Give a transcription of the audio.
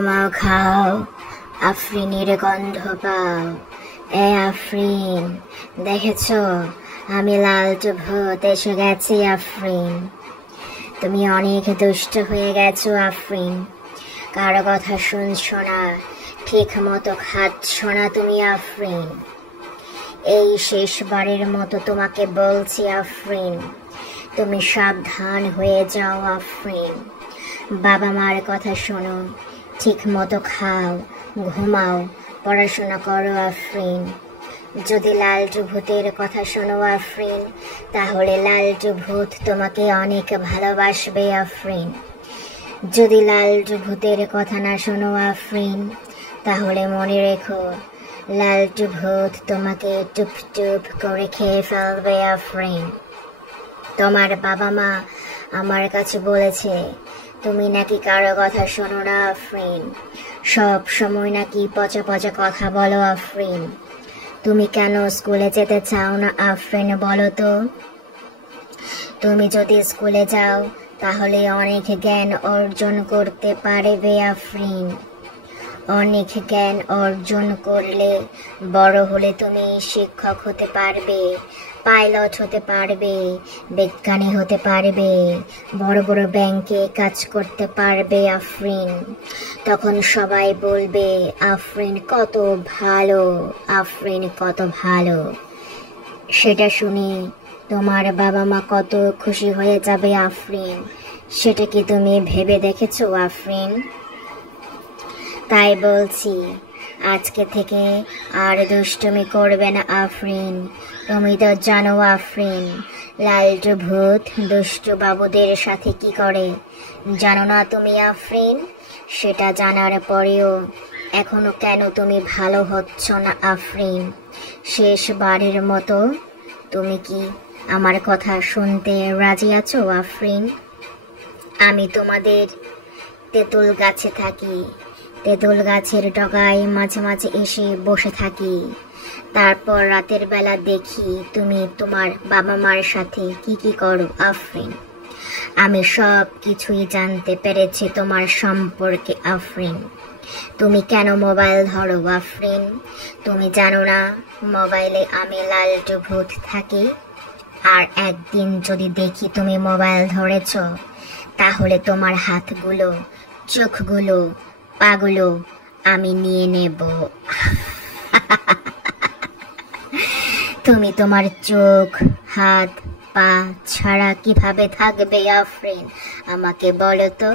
ঘুমাও খাও, আফরিনের গন্ধ পাও। এ আফরিন, দেখেছো আমি লালটু ভূত এসে গেছি আফরিন। তুমি অনেক দুষ্ট হয়ে গেছো আফরিন, কারো কথা শুনছো না, ঠিক মতো খাচ্ছ না তুমি আফরিন। এই শেষবারের মতো তোমাকে বলছি আফরিন, তুমি সাবধান হয়ে যাও আফরিন। বাবা মার কথা শোনো, ঠিক মতো খাও, ঘুমাও, পড়াশোনা করো আফরিন। যদি লালটু ভূতের কথা শোনো আফরিন, তাহলে লালটু ভূত তোমাকে অনেক ভালোবাসবে আফরিন। যদি লালটু ভূতের কথা না শোনো আফরিন, তাহলে মনে রেখো লালটু ভূত তোমাকে টুপ টুপ করে খেয়ে ফেলবে আফরিন। তোমার বাবা মা আমার কাছে বলেছে তুমি নাকি কারো কথা শোনো না আফরিন, সব সময় নাকি পচা পচা কথা বলো আফরিন। তুমি কেন স্কুলে যেতে চাও না আফরিন বলো তো? তুমি যদি স্কুলে যাও তাহলে অনেক জ্ঞান অর্জন করতে পারবে আফরিন। অনেক জ্ঞান অর্জন করলে বড় হলে তুমি শিক্ষক হতে পারবে, পাইলট হতে পারবে, বিজ্ঞানী হতে পারবে, বড় বড় ব্যাংকে কাজ করতে পারবে আফরিন। তখন সবাই বলবে আফরিন কত ভালো, আফরিন কত ভালো। সেটা শুনে তোমার বাবা মা কত খুশি হয়ে যাবে আফরিন, সেটা কি তুমি ভেবে দেখেছো আফরিন? তাই বলছি আজকে থেকে আর দুষ্টুমি করবে না আফরিন। তুমি তো জানো আফরিন লালটু ভূত দুষ্টু বাবুদের সাথে কি করে, জানো না তুমি আফরিন? সেটা জানার পরেও এখনো কেন তুমি ভালো হচ্ছ না আফরিন? শেষবারের মতো তুমি কি আমার কথা শুনতে রাজি আছো আফরিন? আমি তোমাদের তেঁতুল গাছে থাকি, তেঁতুল গাছের ডগায় মাঝে মাঝে এসে বসে থাকি। তারপর রাতের বেলা দেখি তুমি তোমার বাবা মার সাথে কি কি করো আফরিন। আমি সব কিছুই জানতে পেরেছি তোমার সম্পর্কে আফরিন। তুমি কেন মোবাইল ধরো আফরিন? তুমি জানো না মোবাইলে আমি লালটু ভূত থাকি? আর একদিন যদি দেখি তুমি মোবাইল ধরেছ, তাহলে তোমার হাতগুলো, চোখগুলো, পাগুলো আমি নিয়ে নেব। তুমি তোমার চোখ, হাত, পা ছাড়া কিভাবে থাকবে আফরিন, আমাকে বলো তো?